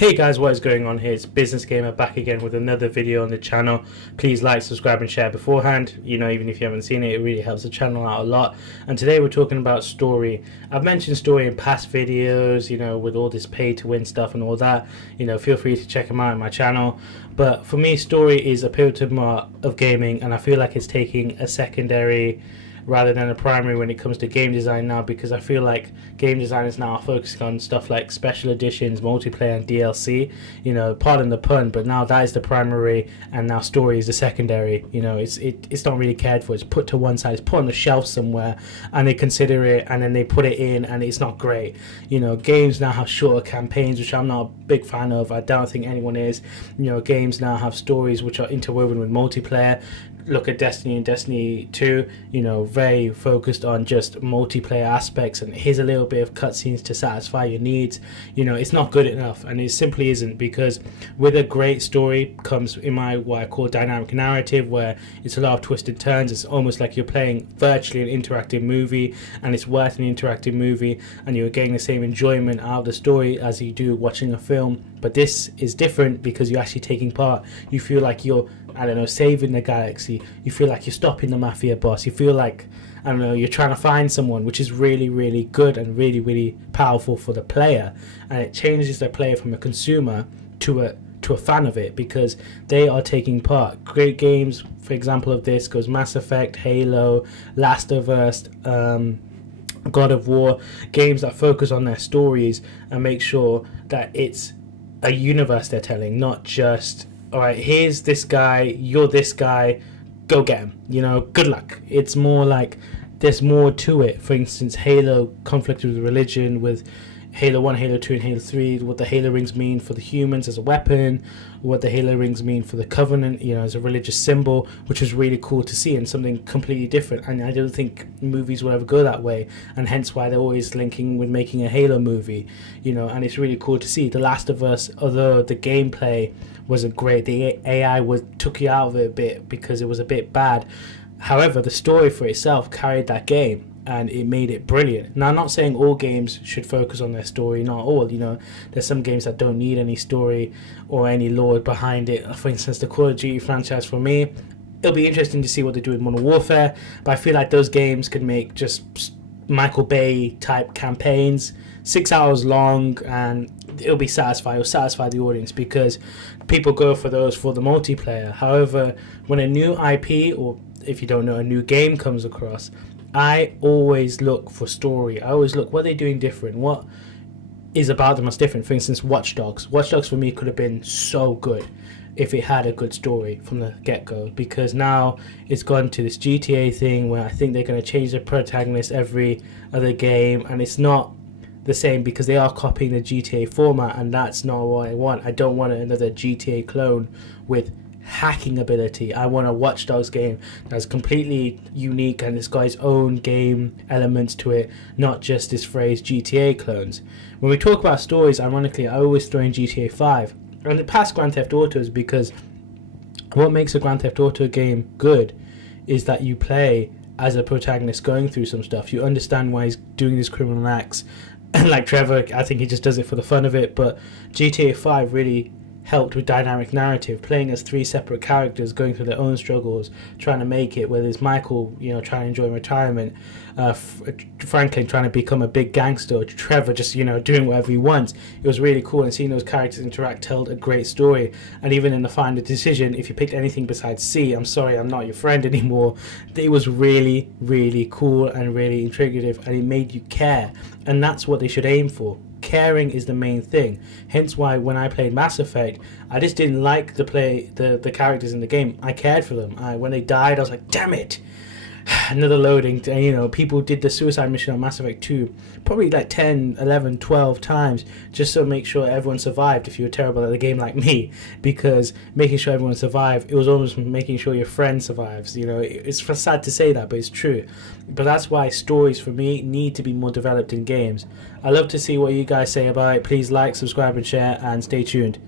Hey guys, what is going on here? It's Business Gamer back again with another video on the channel. Please like, subscribe and share beforehand. Even if you haven't seen it, it really helps the channel out a lot. And today we're talking about story. I've mentioned story in past videos, with all this pay to win stuff and all that. Feel free to check them out on my channel. But for me, story is a pivotal part of gaming, and I feel like it's taking a secondary rather than a primary when it comes to game design now, because I feel like game designers now are focusing on stuff like special editions, multiplayer and DLC. Pardon the pun, but now that is the primary and now story is the secondary. It's not really cared for. It's put to one side, it's put on the shelf somewhere, and they consider it and then they put it in and it's not great. Games now have shorter campaigns, which I'm not a big fan of. I don't think anyone is. Games now have stories which are interwoven with multiplayer. Look at Destiny and Destiny 2, very focused on just multiplayer aspects, and here's a little bit of cutscenes to satisfy your needs. It's not good enough, and it simply isn't, because with a great story comes what I call dynamic narrative, where it's a lot of twisted turns. It's almost like you're playing virtually an interactive movie, and it's worth an interactive movie, and you're getting the same enjoyment out of the story as you do watching a film. But this is different because you're actually taking part. You feel like you're, saving the galaxy. You feel like you're stopping the mafia boss. You feel like, you're trying to find someone, which is really, really good and really, really powerful for the player. And it changes the player from a consumer to a fan of it, because they are taking part. Great games, for example, of this goes Mass Effect, Halo, Last of Us, God of War, games that focus on their stories and make sure that it's a universe they're telling, not just, all right, here's this guy, you're this guy, go get him, good luck. It's more like there's more to it. For instance, Halo conflicted with religion, with Halo 1, Halo 2 and Halo 3, what the Halo rings mean for the humans as a weapon, what the Halo rings mean for the Covenant, as a religious symbol, which was really cool to see, and something completely different. And I don't think movies will ever go that way, and hence why they're always linking with making a Halo movie, and it's really cool to see. The Last of Us, although the gameplay wasn't great, the AI took you out of it a bit because it was a bit bad. However, the story for itself carried that game, and it made it brilliant. Now, I'm not saying all games should focus on their story, not all. There's some games that don't need any story or any lore behind it. For instance, the Call of Duty franchise, for me, it'll be interesting to see what they do with Modern Warfare, but I feel like those games could make just Michael Bay type campaigns, 6 hours long, and it'll satisfy the audience, because people go for those for the multiplayer. However, when a new IP, or if you don't know, a new game comes across, I always look for story. I always look what they're doing different, what is about them that's different. For instance, Watch Dogs for me could have been so good if it had a good story from the get-go, because now it's gone to this GTA thing where I think they're going to change the protagonist every other game, and it's not the same because they are copying the GTA format, and that's not what I want. I don't want another GTA clone with hacking ability. I want a Watch Dogs game that's completely unique and it's got its own game elements to it, not just this phrase GTA clones. When we talk about stories, ironically, I always throw in GTA 5 and the past Grand Theft Autos, because what makes a Grand Theft Auto game good is that you play as a protagonist going through some stuff. You understand why he's doing these criminal acts. Like Trevor, I think he just does it for the fun of it, but GTA 5 really helped with dynamic narrative, playing as three separate characters going through their own struggles, trying to make it, whether it's Michael, trying to enjoy retirement, Franklin trying to become a big gangster, or Trevor just, doing whatever he wants. It was really cool, and seeing those characters interact told a great story. And even in the final decision, if you picked anything besides C, I'm sorry, I'm not your friend anymore, it was really, really cool and really intriguing, and it made you care. And that's what they should aim for. Caring is the main thing. Hence why when I played Mass Effect, I just didn't like the characters in the game. I cared for them. When they died, I was like, damn it, another loading. And, people did the suicide mission on Mass Effect 2 probably like 10, 11, 12 times just to make sure everyone survived if you were terrible at the game like me, because making sure everyone survived, it was almost making sure your friend survives. It's sad to say that, but it's true. But that's why stories for me need to be more developed in games. I love to see what you guys say about it. Please like, subscribe and share, and stay tuned.